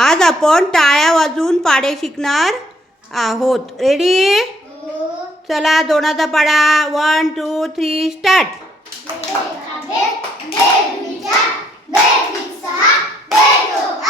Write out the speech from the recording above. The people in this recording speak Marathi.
आज आपण टाळ्या वाजवून पाढे शिकणार आहोत. रेडी? चला दोनाचा पाढा 1 2 3 स्टार्ट. बे 1 बे 2 4 बे 3 6 बे 2